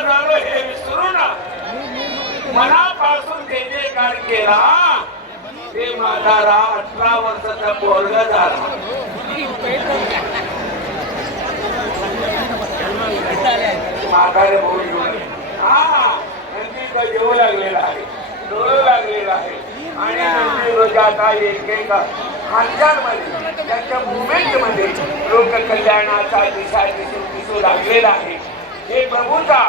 झालं हे विसरू ना. मनापासून जे जे कार केला ते म्हातारा अठरा वर्षाचा पोरग झाला. म्हातारे भाऊ घेऊन हा लागलेला आहे डोळू लागलेला आहे. आणि नंदी एक एक त्यांच्या मुवमेंटमध्ये लोक कल्याणाचा दिशा दिसू दिसू लागलेला आहे. हे प्रभूचा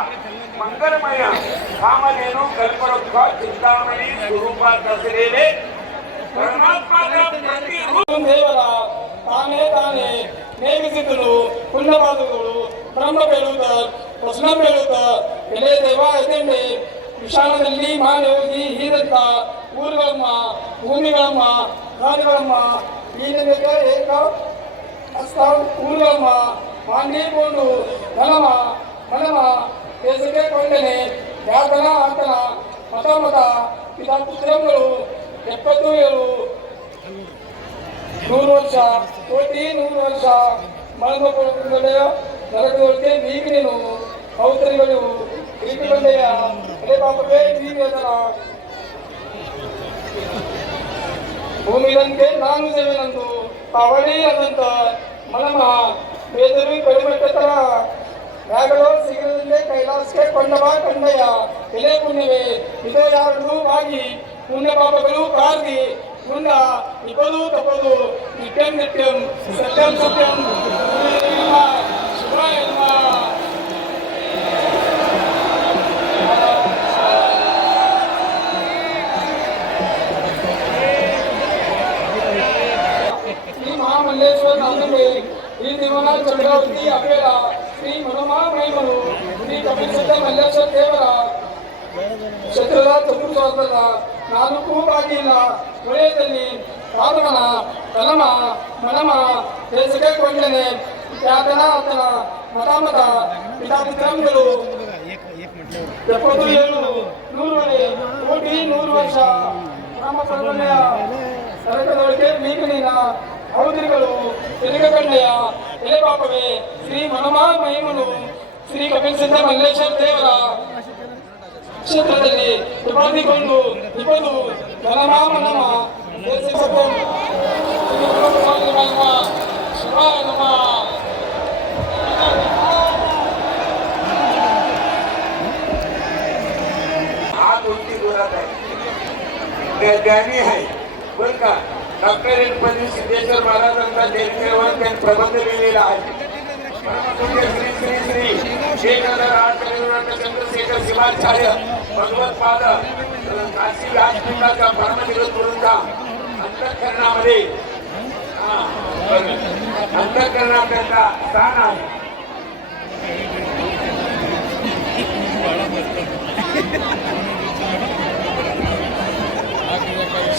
ಮಂಗಳಮಯ ಕಾಮನೇನು ಕಲ್ಪವೃಕ್ಷ ಚಿಂತಾಮಣಿ ಸ್ವರೂಪ ದಸರೇನೆ ಪರಮಾತ್ಮ ದೇವರ ತಾನೇ ತಾನೇ ನೇಮಿಸಿದಳು ಪುಣ್ಯಪಾದಗಳು ಬ್ರಹ್ಮ ಬೆಳುವುದ ಪ್ರಶ್ನ ಬೆಳುವುದ ಎಲೆ ದೇವ ಎದೆಂಡೆ ವಿಶಾಲದಲ್ಲಿ ಮಾನವಗಿ ಹೀರಂತ ಊರುಗಳಮ್ಮ, ಭೂಮಿಗಳಮ್ಮ ರಾಜಗಳಮ್ಮ ಈನಬೇಕ ಏಕ ಊರುಗಳಮ್ಮ ಮಾಂಡೀಪೋಂಡು ಮನಮ ಮನಮ ದೇಶಕ್ಕೆ ಕೊಂಡನೆ ಯಾತನ ಆತನ ಮತ ಮತ ಪಿತಾ ಪುತ್ರಗಳು ಎಪ್ಪತ್ತು ಏಳು. ನೂರು ವರ್ಷ, ಕೋಟಿ ನೂರು ವರ್ಷ ಮಳಮಕ್ಕಳೆಯ ನರಕದೊಳಗೆ ನೀಗಿ ನೀನು ಔತರಿಗಳು ಬಂದೆಯ ಎಲೆ ಪಾಪವೇ ನೀವೇದನ ಭೂಮಿದಂತೆ ನಾನು ದೇವನಂದು ಪವಳಿ ಅದಂತ ಮನಮ ಬೇದರು ಕಡಿಮೆಟ್ಟತರ ಯಾಗಳೋ ಸಿಗಲಿಲ್ಲದೆ ಕೈಲಾಸಕ್ಕೆ ಕೊಂಡವ ಕಂಡಯ್ಯ ಎಲೆ ಪುಣ್ಯವೇ ಇದೋ ಯಾರನ್ನು ಆಗಿ ಪುಣ್ಯ ಪಾಪಗಳು ಪ್ರಾರ್ಥಿ ಮುಂದ ಇಬ್ಬರು ತಪ್ಪದು ನಿತ್ಯಂ ನಿತ್ಯಂ ಸತ್ಯಂ ಸತ್ಯಂ ಶಿವಾಯ ಈ ಮಹಾಮಲ್ಲೇಶ್ವರ ಈ ದೇವನಾಥ ಚಂದ್ರಾವತಿ ಅಪೇರಾ ಶ್ರೀಗಳು ಶ್ರೀ ಕಪಿಸಿದ್ದ ಮಲ್ಲೇಶ್ವರ ದೇವರ. ಶತ್ರುದ ಚತುರ್ಥದ ನಾಲ್ಕು ಬಾಗಿಲ ವಲಯದಲ್ಲಿ ಕಾಲಮನ ಕಲಮ ಮನಮ, ಬೇಸಿಗೆ ಕೊಂಡನೆ ಖ್ಯಾತನ ಆತನ ಮತಾಮತ ಪಿತಾಪಿತೃಗಳು ಎಪ್ಪತ್ತು ಏಳು ನೂರು ಮನೆ ಕೋಟಿ ನೂರು ವರ್ಷ. ನಮ್ಮ ಸಮನ್ವಯ ಸರಕದೊಳಗೆ ಮೀಕನಿನ ಹೌದಿರುಗಳು ತಿರುಗಕಂಡೆಯ ಎಲೆಬಾಪವೇ ಶ್ರೀ ಮನಮ ಮಹಿಮನು ಶ್ರೀ ಕಪಿಲ್ ಸಿದ್ಧ ಮಲ್ಲೇಶ್ವರ ದೇವರ ಕ್ಷೇತ್ರದಲ್ಲಿ ಉಪಾಧಿಕೊಂಡು ಇಪ್ಪದು ಘನಮ ಮನಮ ದೇಶಿಸಕು ಶಿವಾಯ ನಮಃ हा गोष्टी जोरात आहे त्या- ज्ञानी आहे बर का डॉक्टर एनपदी सिद्धेश्वर महाराजांचा जयंतीवर त्यांनी प्रबंध लिहिलेला आहे चंद्रशेखर शिवाचार्य भगवत पाद काशी व्यासपीठाचा परमनिरोध गुरूंचा अंतःकरणामध्ये अंतःकरणात त्यांचा स्थान आहे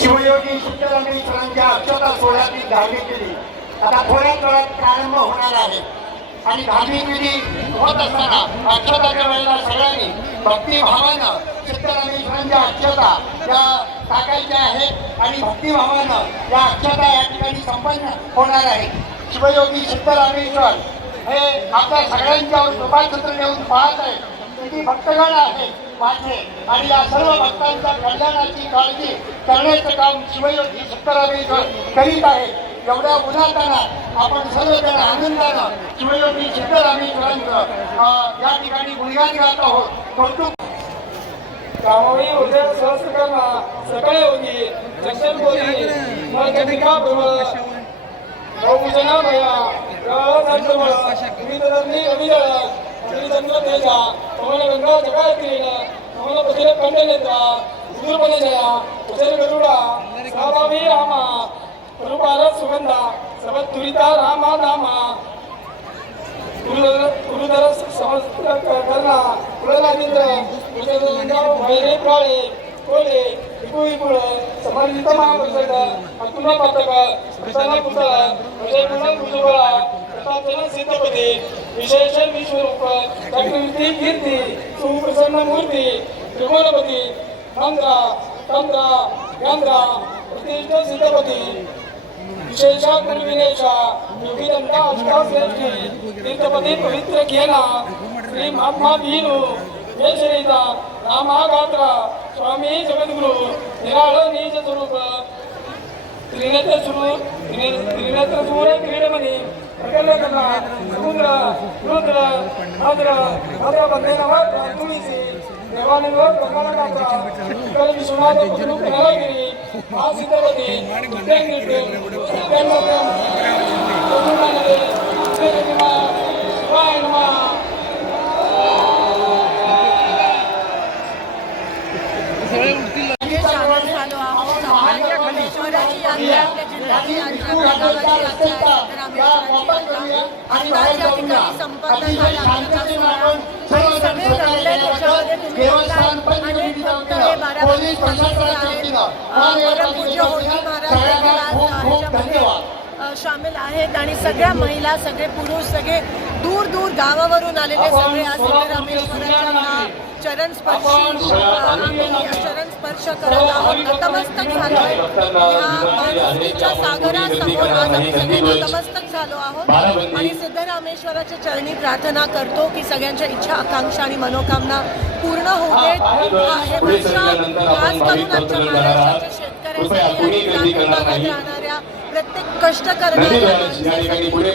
शिवयोगी अक्षता सोहळ्यातील धार्मिक केली. आता थोड्याच वेळात प्रारंभ होणार आहे. आणि धार्मिक विधी होत असताना अक्षताच्या वेळेला सगळ्यांनी भक्तिभावानं सिद्धरामेश्वरांच्या अक्षता या टाकायच्या आहेत आणि भक्तिभावानं या अक्षता या ठिकाणी संपन्न होणार आहे. शिवयोगी सिद्धरामेश्वर हे आपल्या सगळ्यांच्यावर कृपाछत्र घेऊन पाहत आहे किती भक्तगण आहे माझे आणि या सर्व भक्तांच्या कल्याणाची काळजी करण्याचं काम शिवयोगी सिद्धरामेश्वर करीत आहे एवढ्या उन्हाताना आपण सर्वजण आनंदानं शिवयोगी सिद्धरामेश्वरांचं अं, या ठिकाणी गुणगान गात आहोत. कौतुक कामवी उद्या सहस्रकर्मा सकाळी होती जक्षण बोली मग जटिका प्रबळ गौपूजना भया ग्रह संतमळ विविधधर्मी अभिजळ अग्निचंद्र तेजा कमल गंगा जगायत्रीन कमल पतिरे कंडनेत्रा उदुरपणे जया उचल गरुडा सहभावी रामा करुपार सुगंधा सबत तुरिता रामा नामा गुरुधर समस्त करणा कुलराजेंद्र कुलराजेंद्र भैरे प्राळे कोले इकू इकुळ समर्जित महाप्रसंग अतुल पातक प्रसन्न कुसळ विजय गुण कुजुबळा प्रतापजन सिद्धपती विशेष विश्वरूप चक्रवृत्ती कीर्ती सुप्रसन्न मूर्ती त्रिकोणपती मंत्रा तंत्रा यंत्रा प्रतिष्ठ सिद्धपती विशेषा गुरुविनेशा योगीदंता अष्टाश्रेष्ठी तीर्थपती पवित्र केला श्री महात्मा भीनु वेचरिता रामागात्रा स्वामी जगद्गुरु निराळ नीच स्वरूप त्रिनेत्र सुरू त्रिनेत्र सूर क्रीडमणी प्रकल्पना समुद्र रुद्र भद्र भद्र बंधे नव तुळीसी देवालिंग प्रकल्पनाचा विकल विश्वनाथ कुटुंब कनलगिरी हा सिद्धपती शिवाय नमः. सामील झालो आहोत परमेश्वराची यात्रा आपल्या जिल्ह्याची यात्रा गावाची यात्रा सिद्धरामेश्वराची यात्रा आत्ताच या ठिकाणी संपन्न झाला आमचा सोहळा आणि सगळे जमले त्याच्यामध्ये तुम्ही बघताय अनेक बारामतीचे आहेत आणि सगळ्या महिला सगळे पुरुष सगळे दूर दूर गावावरून आलेले सगळे आज चरण स्पर्शी चरण स्पर्श करत आहोत. नतमस्तक झालोय या सागरासमोर आज आम्ही सगळे नतमस्तक झालो आहोत. आणि सिद्धरामेश्वराच्या चरणी प्रार्थना करतो की सगळ्यांच्या इच्छा आकांक्षा आणि मनोकामना पूर्ण होऊ देत. हा- हे वर्ष खास करून आमच्या महाराष्ट्राच्या शेतकऱ्यांसाठी आणि ग्रामीण भागात राहणाऱ्या प्रत्येक कष्ट करणाऱ्या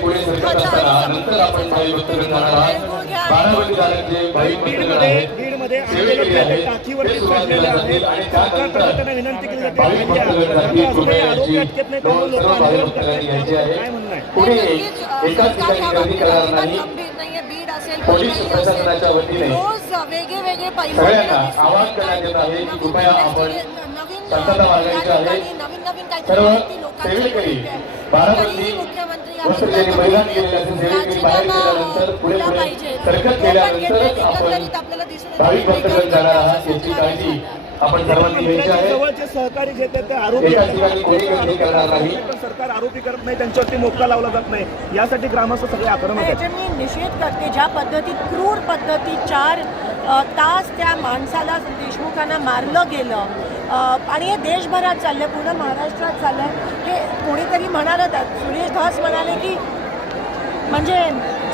पोलीस प्रशासनाच्या. वतीने वेगळे वेगळे पैलू सगळ्यांना आवाहन. करण्यात येत आहे की कृपया आपण शांतता या आहे. सर्व सेवेकरी. बारामती वस्त्र मैदान. केलेलं असेल सेवेकरी बाहेर गेल्यानंतर पुढे पुढे. सरकत गेल्यानंतरच आपण भाविक भक्तगण जाणार आहात याची काळजी. आपण सर्वांनी घ्यायची मंत्र्यांच्या आहे जवळचे सहकारी जे ते आरोपी गर्दी करणार नाही. सरकार आरोपी करत नाही त्यांच्यावरती मोका लावला जात नाही. यासाठी ग्रामस्थ सगळे आक्रमक आहेत. याचे मी निषेध करते ज्या पद्धतीत क्रूर पद्धतीत चार तास त्या माणसाला देशमुखांना मारलं गेलं आणि हे देशभरात चाललं पूर्ण महाराष्ट्रात चाललं हे कोणीतरी म्हणालं त्यात सुरेश धस म्हणाले की म्हणजे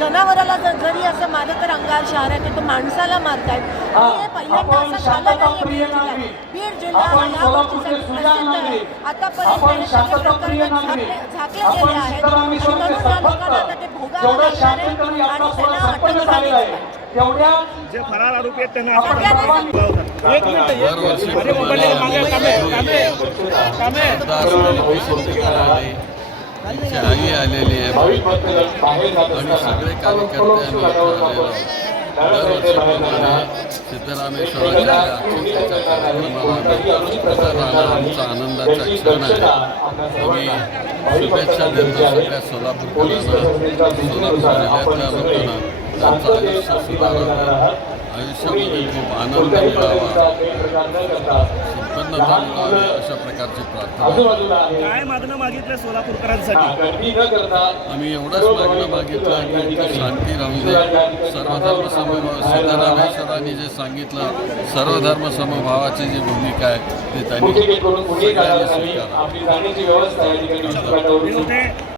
जनावराला जर जरी असं मारलं तर अंगार शहर आहे तर माणसाला मारतायत. आणि हे पहिल्यांदा असं झालं नाही बीड जिल्ह्यात. बीड जिल्हा या गोष्टीसाठी प्रसिद्ध आहे आतापर्यंत सगळे प्रकरण झाकले झाकले गेले आहेत. आणि लोकांना आता ते भोगावं लागणार आहे आणि त्यांना अटक झाली पाहिजे. जे फरार आरोपी आहेत त्यांना सगळ्यांनी एक मिनिट आई आलेली आहे आणि असताना सगळे कार्यकर्ते आम्ही सिद्धरामेश्वराच्या कार्यक्रमाला राहणं. आमचा आनंदाचा क्षण आहे आम्ही शुभेच्छा देतो. सगळ्या सोलापूरकरांना सोलापूर जिल्ह्यातल्या लोकांना त्यांचं आयुष्य सुधारावं. आयुष्यामध्ये खूप आनंद मिळावा पद्धतीचा गैरप्रकार न करता संपन्नता मिळावी अशा प्रकारची प्रार्थना. काय मागणं मागितलं सोलापूरकरांसाठी? गर्दी न करता आम्ही एवढंच मागणं मागितलं की इथं शांती राहू दे. सर्वधर्म समभाव सिद्धरामेश्वरांनी जे सांगितलं सर्वधर्म समभावाची जी भूमिका आहे ती त्यांनी सगळ्यांनी